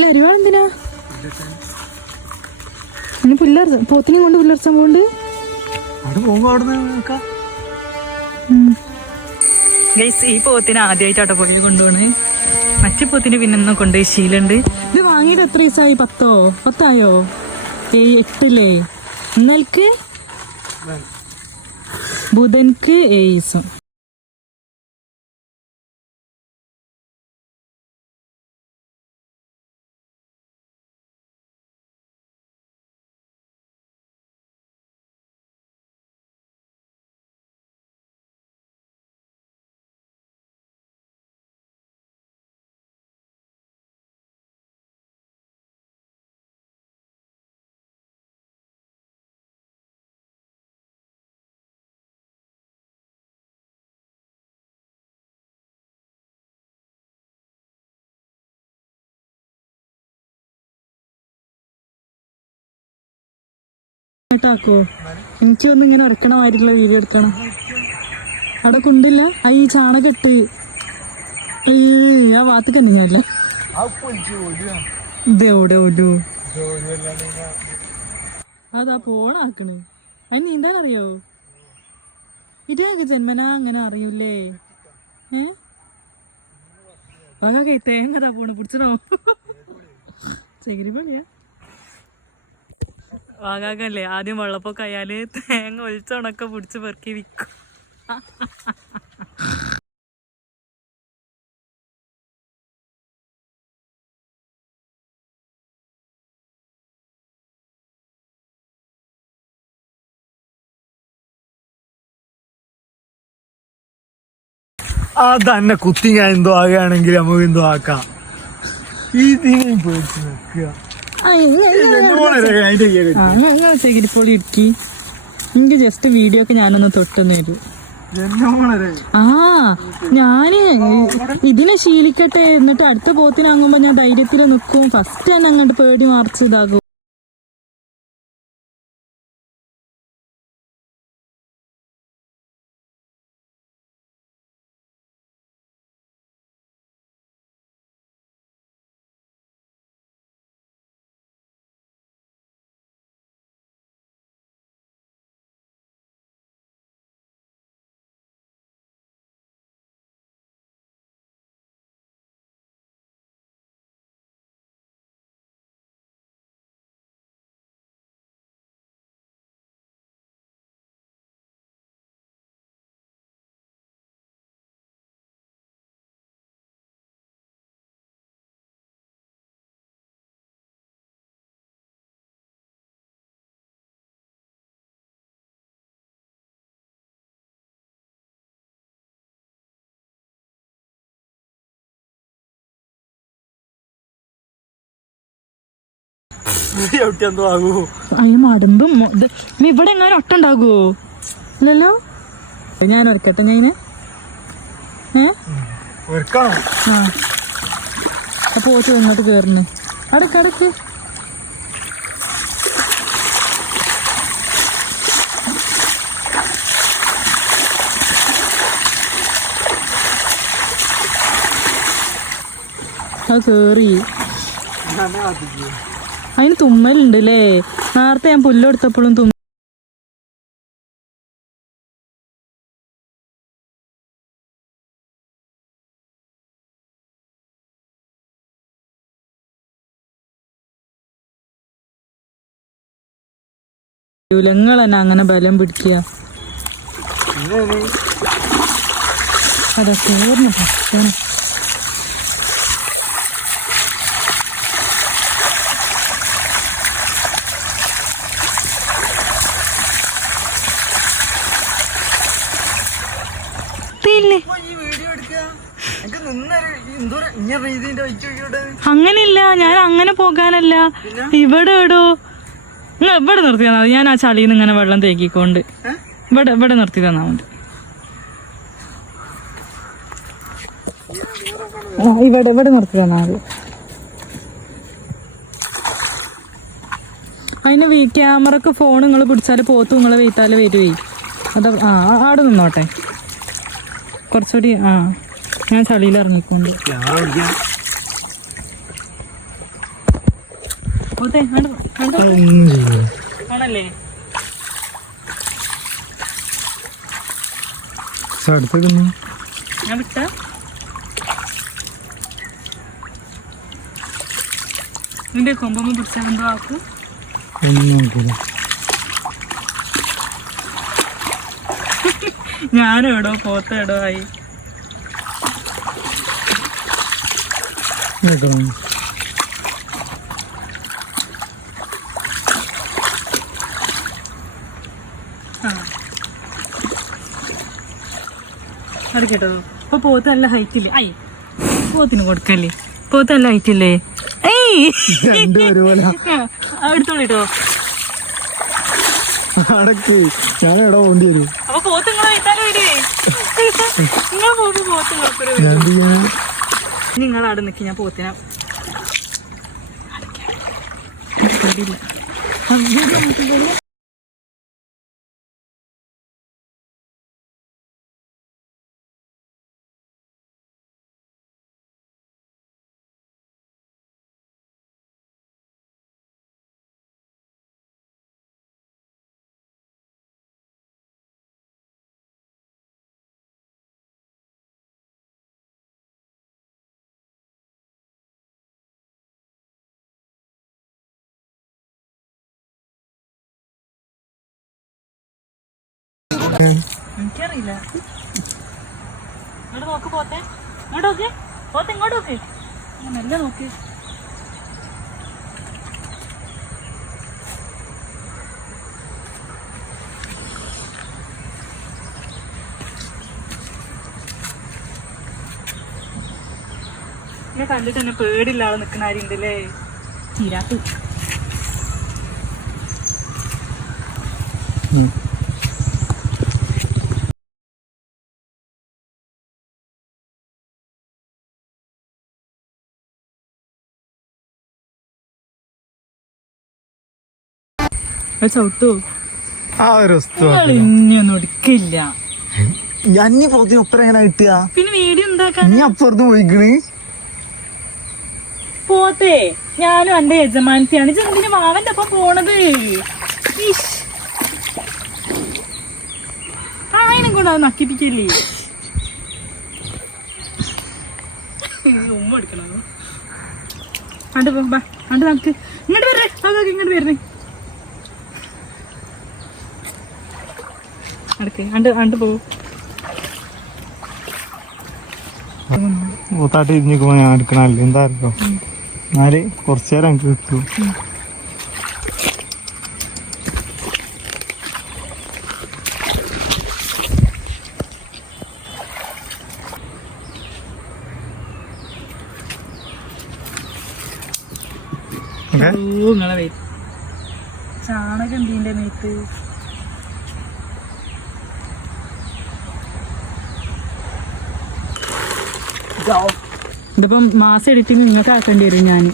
അല്ല അരിവാളെന്തിനാ പോത്തിനെയും കൊണ്ട് പുല്ലർച്ചാൻ പോണ്ട് ഈ പോത്തിന് ആദ്യമായിട്ടാട്ടോ പുള്ളി കൊണ്ടുപോണ്. മറ്റു പോത്തിന് പിന്നെ കൊണ്ടുപോയി ശീലുണ്ട്. ഇത് വാങ്ങിയിട്ട് എത്ര ദിവസമായി? 10 8 ഇന്നൽക്ക് ബുധൻക്ക് 7 ദിവസം. ാക്കോ എനിക്ക് ഒന്ന് ഇങ്ങനെ ഇറക്കണമായിട്ടുള്ള വീഡിയോ എടുക്കണം. അവിടെ കൊണ്ടില്ല ഈ ചാണകെട്ട് ആ ഭാഗത്ത് കണ്ടില്ല. ഇതെവിടെ ഒരു അതാ പോണാക്കണ്. അതിന് നീന്താനറിയോ? ഇതൊക്കെ ജന്മനാ അങ്ങനെ അറിയൂലേ? വകെ തേങ്ങതാ പോണ പിടിച്ചോ ചകിരിപ്പള്ളിയാ വാകാകല്ലേ. ആദ്യം വെള്ളപ്പൊക്കെ ആയാല് തേങ്ങ ഒളിച്ചോണൊക്കെ പിടിച്ച് പെറുക്കി വിൽക്കും. അതന്നെ കുത്തി ഞാൻ എന്തോ ആകുകയാണെങ്കിൽ നമുക്ക് എന്തോ ആക്കാം. ഇതിനെയും പേടിച്ച് നിൽക്കുക. ചകിരിപ്പൊളി ഇടുക്കി. എനിക്ക് ജസ്റ്റ് വീഡിയോ ഒക്കെ ഞാനൊന്ന് തൊട്ടുന്ന് തരൂ. ഞാന് ഇതിനെ ശീലിക്കട്ടെ, എന്നിട്ട് അടുത്ത പോത്തിനാകുമ്പോ ഞാൻ ധൈര്യത്തിൽ നിൽക്കും. ഫസ്റ്റ് തന്നെ അങ്ങോട്ട് പേടി മാർച്ച് ഇതാകും. മടുമ്പും ഇവിടെ എങ്ങനെ ഒട്ടുണ്ടാകുവോ? ഇല്ലല്ലോ. ഞാൻ ഒരുക്കട്ടെ. ഞാന് പോത്ത് ഇങ്ങോട്ട് കേറുന്നു. അടക്കടക്ക് കേറി. അതിന് തുമ്മലുണ്ട് അല്ലേ? നേരത്തെ ഞാൻ പുല്ലെടുത്തപ്പോഴും തുലങ്ങൾ തന്നെ അങ്ങനെ ബലം പിടിക്കുക. അതാ കേറുന്നു. അങ്ങനെയില്ല, ഞാൻ അങ്ങനെ പോകാനല്ല. ഇവിടെ ഇടോ ഇവിടെ നിർത്തി തന്നാ മതി. ഞാൻ ആ ചളിന്ന് ഇങ്ങനെ വെള്ളം തേക്കിക്കൊണ്ട് ഇവിടെ നിർത്തി തന്നാ മതി. ഇവിടെ നിർത്തി തന്നാ മതി. അതിന് ക്യാമറക്ക് ഫോൺ നിങ്ങൾ പിടിച്ചാല് പോത്ത് നിങ്ങളെ വീട്ടാല് വരുവേ. അതാ ആടെ നിന്നോട്ടെ കുറച്ചുകൂടി. ഞാൻ ചളിയിൽ ഇറങ്ങിക്കൊണ്ട് പോത്തെ ഒന്നും ചെയ്യില്ല. ആണല്ലേ? അടുത്തേക്ക് ഞാൻ വിട്ട നിന്റെ കൊമ്പമ്മ പിടിച്ചാൽ എന്തോ ആക്കും. ഒന്നും നോക്കില്ല. ഞാനെവിടോ പോത്തെടോ ആയി. കേട്ടോ അത് കേട്ടോ. അപ്പൊ പോത്ത് നല്ല ഹൈറ്റ് ഇല്ലേ? ഐ പോത്തിന് കൊടുക്കല്ലേ? പോത്ത് നല്ല ഹൈറ്റ് ഇല്ലേ? രണ്ടും ഒരുപോലെ എടുത്തോളിട്ടോ. അടക്ക് ഞാൻ എവിടെ പോണ്ടി വരും. അപ്പൊ പോത്ത് നിങ്ങളെ വീട്ടാലും വരേ? നിങ്ങൾ പോകുമ്പോ പോത്ത് കുഴപ്പമില്ല. ഞാൻ എന്ത് ചെയ്യാനാ? നിങ്ങളവിടെ നിൽക്കി, ഞാൻ പോത്തിനെ പേടിയില്ല. എനിക്കറിയില്ല. ഇങ്ങോട്ട് നോക്ക് പോത്തെ, ഇങ്ങോട്ട് നോക്ക് പോത്തെ, ഇങ്ങോട്ട് നോക്ക്. നല്ല നോക്ക്. കണ്ടിട്ട് തന്നെ പേടില്ലാതെ നിൽക്കുന്ന ആരുണ്ടല്ലേ? തീരാത്ത ചവിട്ടോ? ആ ഒരു വസ്തു ഇനിയൊന്നും എടുക്കില്ല. ഞാൻ പോത്തിന് ഒപ്പരം എങ്ങനെ കിട്ടുക? പിന്നെ വീഡിയോ എന്താക്കാൻ? നീ അപ്പുറത്ത് പോയിക്കണ്. പോത്തെ ഞാനും എന്റെ യജമാനത്തിയാണ്. എന്തിനു മാവന്റെ ഒപ്പം പോണത്? ആയിനും കൊണ്ട് അത് നക്കിപ്പിക്കല്ലേ? ഉമ്മ എടുക്കണോ? കണ്ടു പോ, കണ്ടു നമുക്ക് ഇങ്ങോട്ട് വരണേ. അതൊക്കെ ഇങ്ങോട്ട് വരണേ. അടുക്ക് അണ്ട് പോകും. മൂത്താട്ട് ഇരിഞ്ഞിക്കുമ്പോ ഞാൻ എടുക്കണല്ലോ. എന്താ അറിയോ, എന്നാല് കുറച്ചു നേരം എനിക്ക് കിട്ടും. നിങ്ങളെ വെയിറ്റ് ചാണകം എന്തിന്റെ മേത്ത്? ഇതിപ്പം മാസം എഡിറ്റിങ് നിങ്ങൾക്ക് ആക്കേണ്ടി വരും. ഞാൻ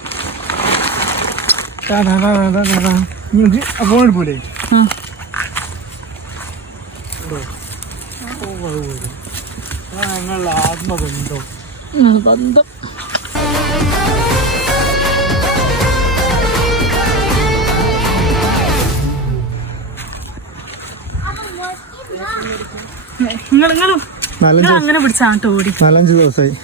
അപ്പോൾ പോലെ ഞങ്ങളുടെ ആത്മബന്ധം ബന്ധം നിങ്ങളും അങ്ങനെ പിടിച്ചാട്ടോ ഓടി. 4-5 ദിവസമായി.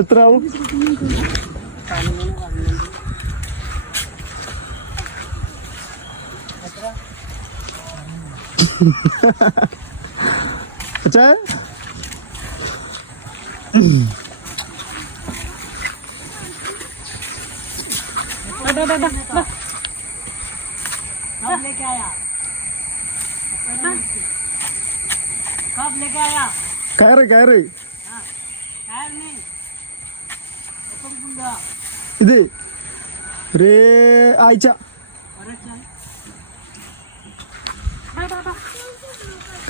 എത്ര ആവും? അച്ഛാ കയറ് കയറ്. ഇത് ഒരു ആഴ്ച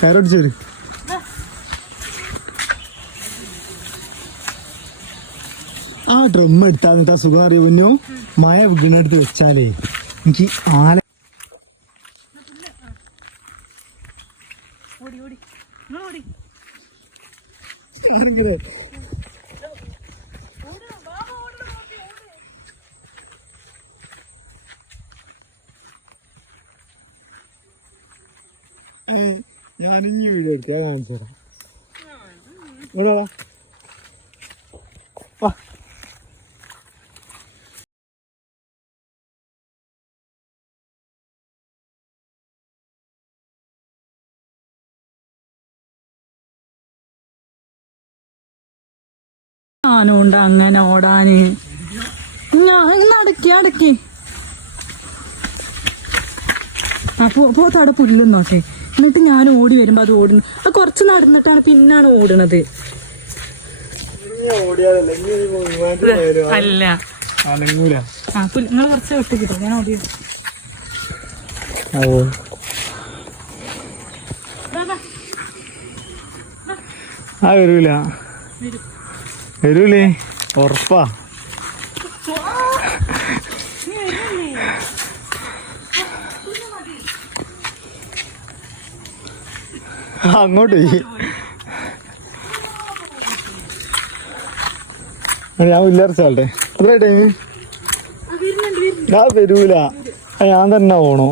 കയറടിച്ചേര്. ആ ഡ്രം എടുത്താ എന്നിട്ട് സുഖം അറിയുന്നോ? മഴ വീണെടുത്ത് വെച്ചാലേ എനിക്ക് ആല ഞാനിഞ്ഞി വീഡിയോ എടുത്ത് കാണിച്ചു തരാം. ഇവിടെ വാ. വാ. ആനുണ്ട് അങ്ങനെ ഓടാന്. ഞാൻ അടക്കി പോത്ത് അവിടെ പുല്ലും നോക്കേ. എന്നിട്ട് ഞാൻ ഓടി വരുമ്പോ അത് ഓടുന്നു. അത് കുറച്ച് നടന്നിട്ടാണ് പിന്നാണ് ഓടണത്. അല്ല അനങ്ങൂല. നിങ്ങൾ കുറച്ച് വിട്ട് കിട്ടും. ഞാൻ ഓടി വരൂല വരൂലേ ഉറപ്പാ. അങ്ങോട്ട് ഞാൻ വില്ലറച്ചാട്ടെ. എത്ര ടൈം? ഞാൻ വരൂല. ഞാൻ തന്നെ പോണോ?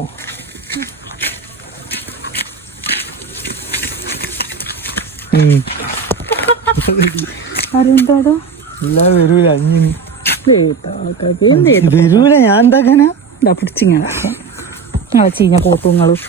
അതെന്താടോ? ഇല്ല വരൂല. വരൂല. ഞാൻ എന്താക്കാനാ പിടിച്ചിങ്ങനെ ചീഞ്ഞ പോത്തുങ്ങളും